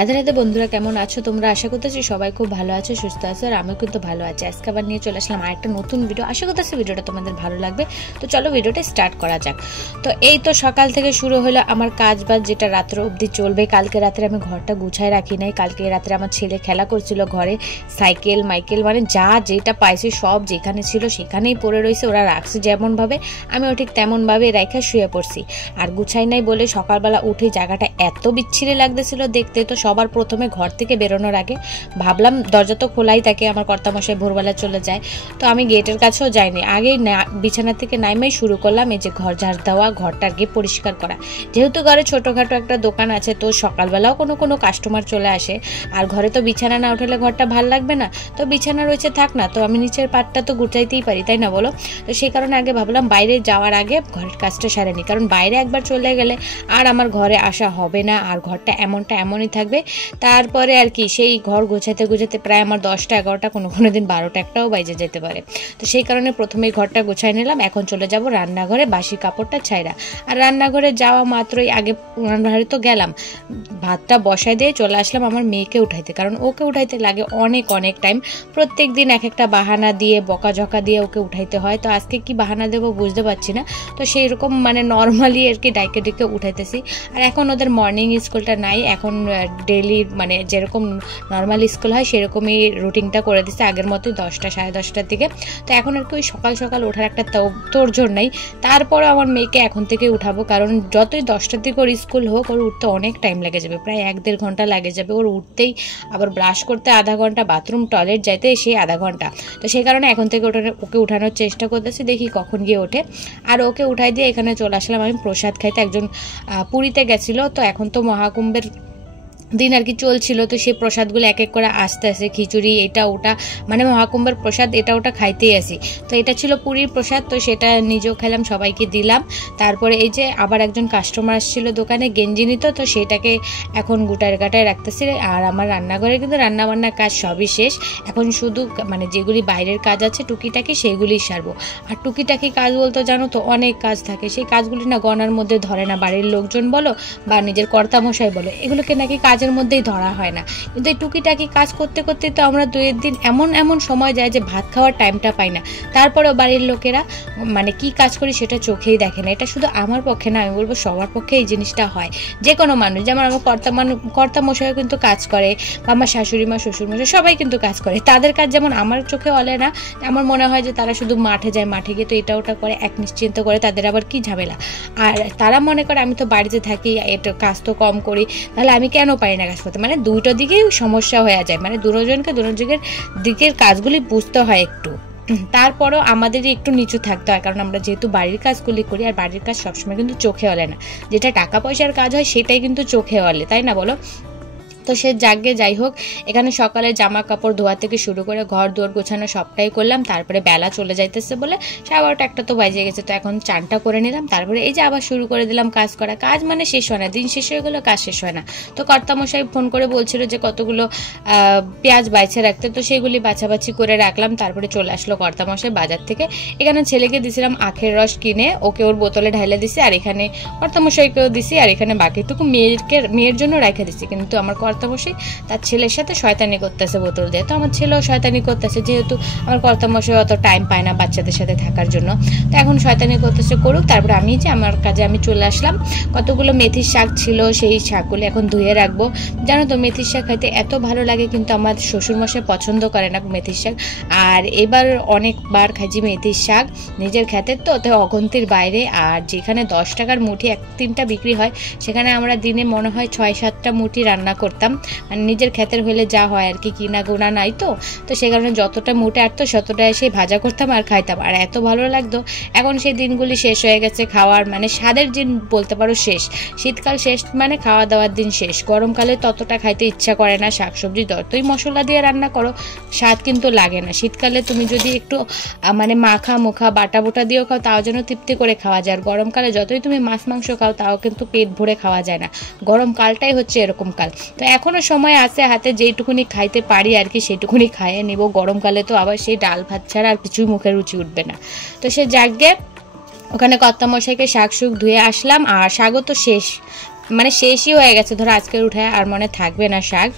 রাধে রাধে বন্ধুরা, কেমন আছো তোমরা? আশা করতেছি সবাই খুব ভালো আছো, সুস্থ আছো, আর আমিও কিন্তু ভালো আছি। আজকে আবার নিয়ে চলে আসলাম আরেকটা নতুন ভিডিও। আশা করতেছি ভিডিওটা তোমাদের ভালো লাগবে। তো চলো ভিডিওটা স্টার্ট করা যাক। তো এই তো সকাল থেকে শুরু হলো আমার কাজ বাজ, যেটা রাত্র অবধি চলবে। কালকে রাত্রে আমি ঘরটা গুছায় রাখি নাই। কালকে রাত্রে আমার ছেলে খেলা করছিল ঘরে, সাইকেল মাইকেল মানে যা যেটা পাইছে সব যেখানে ছিল সেখানেই পড়ে রয়েছে। ওরা রাখছে যেমনভাবে, আমিও ঠিক তেমনভাবে রেখে শুয়ে পড়ছি। আর গুছাই নাই বলে সকালবেলা উঠে জায়গাটা এত বিচ্ছিরি লাগতেছিল দেখতে। তো সবার প্রথমে ঘর থেকে বেরোনোর আগে ভাবলাম দরজা তো খোলাই থাকে, আমার কর্তামশাই ভোরবেলা চলে যায়, তো আমি গেটের কাছেও যাইনি। আগেই বিছানা থেকে নাইমেই শুরু করলাম এই যে ঘর ঝাড় দেওয়া, ঘরটা আগে পরিষ্কার করা। যেহেতু ঘরে ছোটোখাটো একটা দোকান আছে, তো সকালবেলাও কোনো কাস্টমার চলে আসে, আর ঘরে তো বিছানা না উঠালে ঘরটা ভাল লাগবে না। তো বিছানা রয়েছে থাক না, তো আমি নিচের পাটটা তো গুটাইতেই পারি, তাই না বলো? তো সেই কারণে আগে ভাবলাম বাইরে যাওয়ার আগে ঘরের কাজটা সারে নি, কারণ বাইরে একবার চলে গেলে আর আমার ঘরে আসা হবে না, আর ঘরটা এমনই থাকবে। তারপরে আর কি সেই ঘর গোছাতে গোছাতে প্রায় আমার 10টা 11টা, কোনো দিন 12টা 1টাও বাজে যেতে পারে। তো সেই কারণে প্রথমেই ঘরটা গোছাই নিলাম। এখন চলে যাব রান্নাঘরে বাসি কাপড়টা ছাইরা। আর রান্নাঘরে যাওয়া মাত্রই আগে রান্নাঘরে তো গেলাম, ভাতটা বসাই দিয়ে চলে আসলাম আমার মেয়েকে উঠাইতে, কারণ ওকে উঠাইতে লাগে অনেক টাইম। প্রত্যেক দিন এক একটা বাহানা দিয়ে বকাঝকা দিয়ে ওকে উঠাইতে হয়। তো আজকে কি বাহানা দেবো বুঝতে পারছি না। তো সেই রকম মানে নর্মালি আর কি ডাইকে ডেকে উঠাইতেছি। আর এখন ওদের মর্নিং স্কুলটা নাই, এখন ডেলি মানে যেরকম নর্মাল স্কুল হয় সেরকমই রুটিনটা করে দিচ্ছে আগের মতোই 10টা 10:30টার দিকে। তো এখন আর কি ওই সকাল সকাল ওঠার একটা তোড়জোড় নেই। তারপরে আমার মেয়েকে এখন থেকে উঠাবো, কারণ যতই 10টার দিকে ওর স্কুল হোক, ওর উঠতে অনেক টাইম লেগে যাবে, প্রায় 1-1.5 ঘন্টা লাগে যাবে ওর উঠতেই। আবার ব্রাশ করতে আধা ঘন্টা, বাথরুম টয়লেট যাইতে সেই আধা ঘন্টা। তো সেই কারণে এখন থেকে ওকে উঠানোর চেষ্টা করতেছি, দেখি কখন গিয়ে ওঠে। আর ওকে উঠাই দিয়ে এখানে চলে আসলাম আমি প্রসাদ খাইতে। একজন পুরীতে গেছিলো, তো এখন তো মহাকুম্ভের দিন আর কি চলছিল, তো সেই প্রসাদগুলো এক এক করে আসতে আসে, খিচুড়ি এটা ওটা, মানে মহাকুম্ভের প্রসাদ এটা ওটা খাইতেই আসি। তো এটা ছিল পুরীর প্রসাদ, তো সেটা নিজেও খেলাম, সবাইকে দিলাম। তারপরে এই যে আবার একজন কাস্টমার আসছিল দোকানে, গেঞ্জি নিত, তো সেটাকে এখন গাটায় রাখতেছি। আর আমার রান্নাঘরে কিন্তু রান্নাবান্নার কাজ সবই শেষ। এখন শুধু মানে যেগুলি বাইরের কাজ আছে টুকিটাকি সেগুলি সারবো। আর টুকিটাকি কাজ বলতে জানো তো অনেক কাজ থাকে, সেই কাজগুলি না গণার মধ্যে ধরে না। বাড়ির লোকজন বলো বা নিজের কর্তামশাই বলো, এগুলোকে নাকি কাজের মধ্যেই ধরা হয় না। কিন্তু এই টুকিটাকি কাজ করতে করতে তো আমরা 2 দিন এমন সময় যায় যে ভাত খাওয়ার টাইমটা পাই না। তারপরেও বাড়ির লোকেরা মানে কি কাজ করি সেটা চোখেই দেখে না। এটা শুধু আমার পক্ষে না, আমি বলবো সবার পক্ষে এই জিনিসটা হয়। যে কোনো মানুষ, যেমন আমার কর্তামশাইও কিন্তু কাজ করে, বা আমার শাশুড়ি মা শ্বশুরমশাই সবাই কিন্তু কাজ করে। তাদের কাজ যেমন আমার চোখে অলে না, আমার মনে হয় যে তারা শুধু মাঠে যায়, মাঠে গিয়ে তো এটা ওটা করে এক নিশ্চিন্ত করে, তাদের আবার কি ঝামেলা। আর তারা মনে করে আমি তো বাড়িতে থাকি, এটা কাজ তো কম করি, তাহলে আমি কেন পারি না কাজ করতে। মানে দুটো দিকেই সমস্যা হয়ে যায়, মানে দুজনকে দিকের কাজগুলি বুঝতে হয় একটু। তারপরেও আমাদেরই একটু নিচু থাকতে হয়, কারণ আমরা যেহেতু বাড়ির কাজগুলি করি, আর বাড়ির কাজ সবসময় কিন্তু চোখে ওলে না। যেটা টাকা পয়সার কাজ হয় সেটাই কিন্তু চোখে ওলে, তাই না বলো? তো সে জাগে যাই হোক, এখানে সকালে জামা কাপড় ধোয়া থেকে শুরু করে ঘর দুয়ার গোছানো সবটাই করলাম। তারপরে বেলা চলে যাইতেছে বলে 12টা 1টা তো বাজে গেছে, তো এখন চানটা করে নিলাম। তারপরে এই যে আবার শুরু করে দিলাম কাজ করা। কাজ মানে শেষ হয় না, দিন শেষ হয়ে গেলো কাজ শেষ হয় না। তো কর্তামশাই ফোন করে বলছিল যে কতগুলো পেঁয়াজ বাইছে রাখতে, তো সেগুলি বাছাবাছি করে রাখলাম। তারপরে চলে আসলো কর্তামশাই বাজার থেকে। এখানে ছেলেকে দিছিলাম আখের রস কিনে, ওকে ওর বোতলে ঢাইলে দিছি, আর এখানে কর্তামশাইকেও দিছি, আর এখানে বাকিটুকু মেয়ের জন্য রেখে দিছি। কিন্তু আমার কর্তামশাই তার ছেলের সাথে শয়তানি করতেছে বোতল দিয়ে, তো আমার ছেলেও শয়তানি করতেছে, যেহেতু আমার কর্তামশাই অত টাইম পায় না বাচ্চাদের সাথে থাকার জন্য। তো এখন শয়তানি করতেছে করুক। তারপরে আমি যে আমার কাজে আমি চলে আসলাম। কতগুলো মেথির শাক ছিল, সেই শাকগুলো এখন ধুয়ে রাখবো। জানো তো মেথির শাক খাইতে এত ভালো লাগে, কিন্তু আমার শ্বশুরমশাই পছন্দ করে না মেথির শাক। আর এবার অনেকবার খাইছি মেথির শাক, নিজের ক্ষেতের তো অগন্তির বাইরে। আর যেখানে 10 টাকার মুঠি 1-3টা বিক্রি হয়, সেখানে আমরা দিনে মনে হয় 6-7টা মুঠি রান্না করতাম। মানে নিজের ক্ষেতের হইলে যা হয় আর কি, কিনা গোনা নাই তো। তো সে কারণে যতটা মুঠে আটতো ততটা এসে ভাজা করতাম আর খাইতাম, আর এত ভালো লাগতো। এখন সেই দিনগুলি শেষ হয়ে গেছে, খাওয়ার মানে স্বাদের দিন বলতে পারো শেষ। শীতকাল শেষ মানে খাওয়া দাওয়ার দিন শেষ। গরমকালে ততটা খাইতে ইচ্ছা করে না, শাকসবজি যতই মশলা দিয়ে রান্না করো স্বাদ কিন্তু লাগে না। শীতকালে তুমি যদি একটু মানে মাখা মুখা বাটা বোটা দিয়েও খাও, তাও যেন তৃপ্তি করে খাওয়া যায়। আর গরমকালে যতই তুমি মাছ মাংস খাও, তাও কিন্তু পেট ভরে খাওয়া যায় না। গরমকালটাই হচ্ছে এরকম কাল। তো এখনও সময় আছে হাতে, যেইটুকুনি খাইতে পারি আর কি সেইটুকুনি খাইয়ে নিব। গরমকালে তো আবার সেই ডাল ভাত ছাড়া আর কিছুই মুখে রুচি উঠবে না। তো সে জাগে ওখানে কর্তামশাইকে শাক শুক ধুয়ে আসলাম, আর শাকও তো শেষ, মানে শেষই হয়ে গেছে, ধরো আজকের উঠায় আর মনে থাকবে না শাক।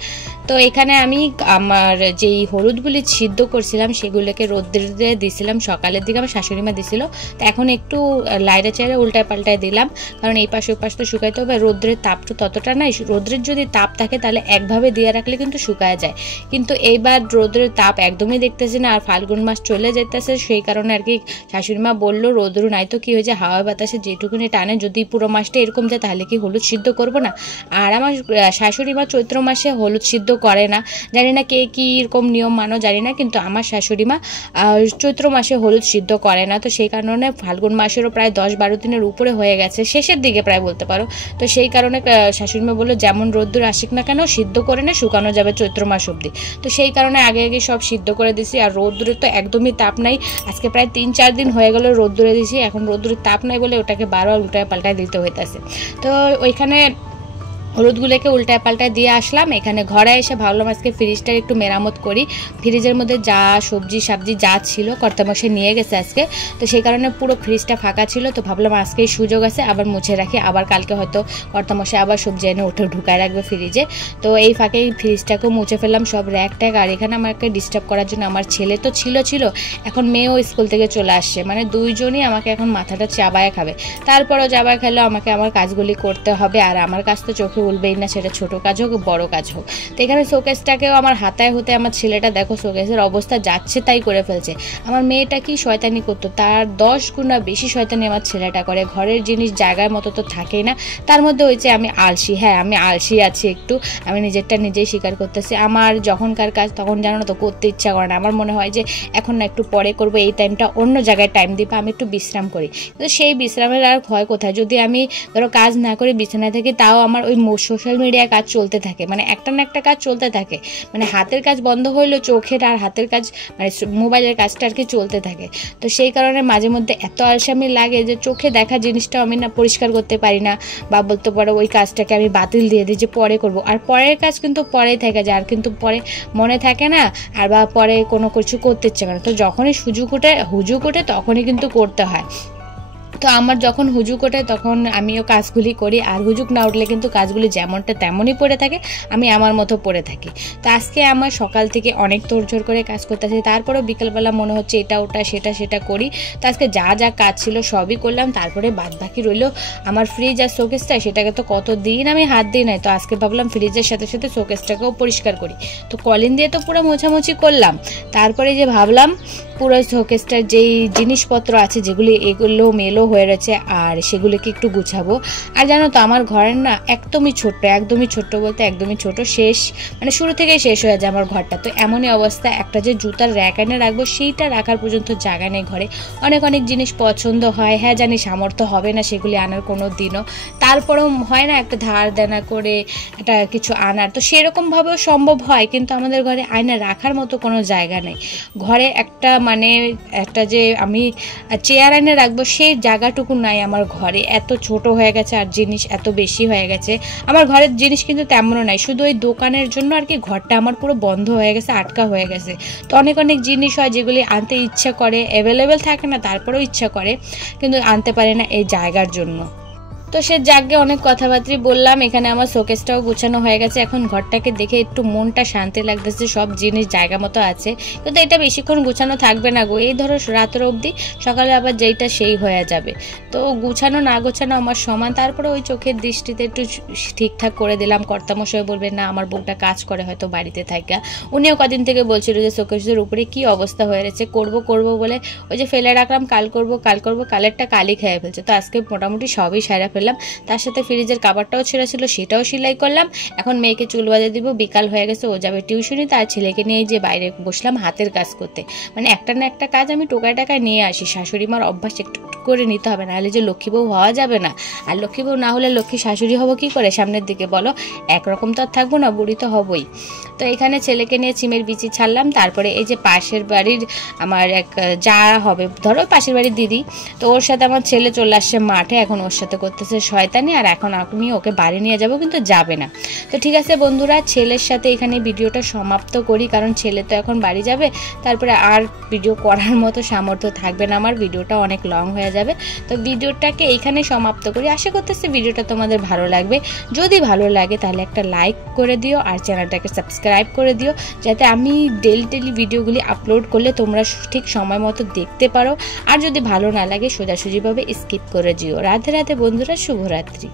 তো এখানে আমি আমার যেই হলুদগুলি সিদ্ধ করছিলাম সেগুলোকে রোদ্রে দিয়েছিলাম, সকালের দিকে আমার শাশুড়ি মা দিছিল। তো এখন একটু লাইড়ে চাইড়ে উল্টায় পাল্টায় দিলাম, কারণ এই পাশে ওই পাশ তো শুকাইতে হবে। রোদ্রের তাপটা ততটা নাই, রোদ্রের যদি তাপ থাকে তাহলে একভাবে দিয়ে রাখলে কিন্তু শুকায় যায়, কিন্তু এইবার রোদ্রের তাপ একদমই দেখতেছি না। আর ফাল্গুন মাস চলে যেতেছে, সেই কারণে আর কি শাশুড়ি মা বললো রোদ্রু নাই তো কি হয়েছে, হাওয়া বাতাসে যেটুকুনি টানে, যদি পুরো মাসটা এরকম যায় তাহলে কি হলুদ সিদ্ধ করবো না। আর আমার শাশুড়ি মা চৈত্র মাসে হলুদ সিদ্ধ করে না, জানি না কে কী এরকম নিয়ম মানো জানি না, কিন্তু আমার শাশুড়ি মা চৈত্র মাসে হলুদ সিদ্ধ করে না। তো সেই কারণে ফাল্গুন মাসেরও প্রায় 10-12 দিনের উপরে হয়ে গেছে, শেষের দিকে প্রায় বলতে পারো। তো সেই কারণে শাশুড়ি মা বললো যেমন রোদ্দুর আসিক না কেন সিদ্ধ করে না, শুকানো যাবে চৈত্র মাস অবধি। তো সেই কারণে আগে আগে সব সিদ্ধ করে দিছি। আর রোদ্দুরে তো একদমই তাপ নাই, আজকে প্রায় 3-4 দিন হয়ে গেল রোদ্দুরে দিছি, এখন রোদ্দুরে তাপ নাই বলে ওটাকে বারবার উল্টায় পাল্টায় দিতে হইতেছে। তো ওইখানে হলুদগুলোকে উল্টায় পাল্টায় দিয়ে আসলাম। এখানে ঘরে এসে ভাবলাম আজকে ফ্রিজটা একটু মেরামত করি, ফ্রিজের মধ্যে যা সবজি যা ছিল কর্তামশাই নিয়ে গেছে আজকে, তো সেই কারণে পুরো ফ্রিজটা ফাঁকা ছিল। তো ভাবলাম আজকেই সুযোগ আছে, আবার মুছে রাখি, আবার কালকে হয়তো কর্তামশাই আবার সবজি এনে ওঠে ঢুকায় রাখবে ফ্রিজে। তো এই ফাঁকে ফ্রিজটাকেও মুছে ফেললাম সব র্যাক ট্যাগ। আর এখানে আমাকে ডিস্টার্ব করার জন্য আমার ছেলে তো ছিল, এখন মেয়েও স্কুল থেকে চলে আসছে, মানে দুইজনই আমাকে এখন মাথাটা চাবায় খাবে। তারপরও চাবায় খেলেও আমাকে আমার কাজগুলি করতে হবে, আর আমার কাজ তো চোখে বলবেই না, সেটা ছোট কাজ হোক বড় কাজ হোক। তো এখানে শোকেসটাকেও আমার হাতায় হতে আমার ছেলেটা দেখো শোকেসের অবস্থা যাচ্ছে তাই করে ফেলছে। আমার মেয়েটা কি শয়তানি করতো, তার 10 গুণা বেশি শয়তানি আমার ছেলেটা করে। ঘরের জিনিস জায়গার মতো তো থাকেই না, তার মধ্যে হয়েছে আমি আলসি। হ্যাঁ আমি আলসি আছি একটু, আমি নিজেরটা নিজেই স্বীকার করতেছি। আমার যখনকার কাজ তখন জানো না তো করতে ইচ্ছা করে না, আমার মনে হয় যে এখন না একটু পরে করবো, এই টাইমটা অন্য জায়গায় টাইম দিবা, আমি একটু বিশ্রাম করি। কিন্তু সেই বিশ্রামের আর হয় কোথায়, যদি আমি ধরো কাজ না করে বিছানায় থাকি তাও আমার ওই সোশ্যাল মিডিয়ায় কাজ চলতে থাকে, মানে একটা না একটা কাজ চলতে থাকে, মানে হাতের কাজ বন্ধ হইলেও চোখের আর হাতের কাজ মানে মোবাইলের কাজটা আর কি চলতে থাকে। তো সেই কারণে মাঝে মধ্যে এত আলসামি লাগে যে চোখে দেখা জিনিসটাও আমি না পরিষ্কার করতে পারি না, বা বলতে পারো ওই কাজটাকে আমি বাতিল দিয়ে দিই যে পরে করব। আর পরের কাজ কিন্তু পরেই থাকে যায়, আর কিন্তু পরে মনে থাকে না, আর বা পরে কোনো কিছু করতে ইচ্ছে করে না। তো যখনই হুজুক ওঠে তখনই কিন্তু করতে হয়। তো আমার যখন হুজুক ওঠে তখন আমিও কাজগুলি করি, আর হুজুক না উঠলে কিন্তু কাজগুলি যেমনটা তেমনই পড়ে থাকে, আমি আমার মতো পড়ে থাকি। তো আজকে আমার সকাল থেকে অনেক তোড়জোড় করে কাজ করতেছি, তারপরেও বিকেলবেলা মনে হচ্ছে এটা ওটা সেটা করি। তো আজকে যা কাজ ছিল সবই করলাম, তারপরে বাদ বাকি রইলো আমার ফ্রিজ আর শোকেসটা, সেটাকে তো কতদিন আমি হাত দিই নাই। তো আজকে ভাবলাম ফ্রিজের সাথে সাথে শোকেসটাকেও পরিষ্কার করি। তো কলিন দিয়ে তো পুরো মোছামুছি করলাম, তারপরে যে ভাবলাম পুরো শোকেসটার যেই জিনিসপত্র আছে যেগুলি এগুলো মেলো হয়ে রয়েছে আর সেগুলোকে একটু গুছাবো। আর জানো তো আমার ঘরের না একদমই ছোট্ট বলতে একদমই ছোট, শেষ মানে শুরু থেকেই শেষ হয়ে যায় আমার ঘরটা। তো এমনই অবস্থা, একটা যে জুতার র্যাক এনে রাখবো সেইটা রাখার পর্যন্ত জায়গা নেই ঘরে। অনেক জিনিস পছন্দ হয়, হ্যাঁ জানি সামর্থ্য হবে না সেগুলি আনার কোনো দিনও, তারপরেও হয় না একটা ধার দেনা করে একটা কিছু আনার, তো সেরকমভাবেও সম্ভব হয়, কিন্তু আমাদের ঘরে আয়না রাখার মতো কোনো জায়গা নেই। ঘরে একটা মানে একটা যে আমি চেয়ার এনে রাখবো সেই জায়গাটুকু নাই আমার ঘরে, এত ছোট হয়ে গেছে আর জিনিস এত বেশি হয়ে গেছে। আমার ঘরের জিনিস কিন্তু তেমনও নাই, শুধু ওই দোকানের জন্য আর কি ঘরটা আমার পুরো বন্ধ হয়ে গেছে, আটকা হয়ে গেছে। তো অনেক জিনিস হয় যেগুলি আনতে ইচ্ছা করে, অ্যাভেলেবেল থাকে না, তারপরেও ইচ্ছা করে কিন্তু আনতে পারে না এই জায়গার জন্য। তো সে জায়গায় অনেক কথাবার্তা বললাম। এখানে আমার শোকেসটাও গুছানো হয়ে গেছে, এখন ঘরটাকে দেখে একটু মনটা শান্তি লাগতেছে, সব জিনিস জায়গা মতো আছে। কিন্তু এটা বেশিক্ষণ গুছানো থাকবে না গো, এই ধরো রাতের অবধি, সকালে আবার যেইটা সেই হয়ে যাবে। তো গুছানো না গোছানো আমার সমান, তারপরে ওই চোখের দৃষ্টিতে একটু ঠিকঠাক করে দিলাম। কর্তামশাই বলবে না আমার বউটা কাজ করে হয়তো বাড়িতে থাকা, উনিও কদিন থেকে বলছিল যে শোকেসের উপরে কি অবস্থা হয়ে রয়েছে, করবো বলে ওই যে ফেলে রাখলাম কাল করবো, কালেরটা কালই খেয়ে ফেলছে। তো আজকে মোটামুটি সবই সারা ফেললাম, তার সাথে ফ্রিজের কাভারটাও ছেঁড়া ছিল সেটাও সেলাই করলাম। এখন মেয়েকে চুল বাজে দিব, বিকাল হয়ে গেছে, ও যাবে টিউশনি, তার ছেলেকে নিয়ে যে বাইরে বসলাম হাতের কাজ করতে। মানে একটা না একটা কাজ আমি টোকায় টাকায় নিয়ে আসি, শাশুড়ি মার অভ্যাস একটু করে নিতে হবে, নাহলে যে লক্ষ্মী বউ হওয়া যাবে না। আর লক্ষ্মী বউ না হলে লক্ষ্মী শাশুড়ি হবো কি করে সামনের দিকে বলো, একরকম তো আর থাকবো না, বুড়ি তো হবই। তো এখানে ছেলেকে নিয়ে চিমের বিচি ছাড়লাম। তারপরে এই যে পাশের বাড়ির আমার এক যা হবে ধরো পাশের বাড়ির দিদি, তো ওর সাথে আমার ছেলে চলে আসছে মাঠে, এখন ওর সাথে করতেছে শয়তানি, আর এখন আমি ওকে বাড়ি নিয়ে যাব কিন্তু যাবে না। তো ঠিক আছে বন্ধুরা, ছেলের সাথে এখানে ভিডিওটা সমাপ্ত করি, কারণ ছেলে তো এখন বাড়ি যাবে, তারপরে আর ভিডিও করার মতো সামর্থ্য থাকবে না আমার, ভিডিওটা অনেক লং হয়ে যাবে। তো ভিডিওটাকে এইখানে সমাপ্ত করি। আশা করতেছি ভিডিওটা তোমাদের ভালো লাগবে। যদি ভালো লাগে তাহলে একটা লাইক করে দিও আর চ্যানেলটাকে সাবস্ক্রাইব করে দিও, যাতে আমি ডেলি ভিডিওগুলি আপলোড করলে তোমরা ঠিক সময় মতো দেখতে পারো। আর যদি ভালো না লাগে সোজাসুজিভাবে স্কিপ করে দিও। রাধে রাধে বন্ধুরা, শুভরাত্রি।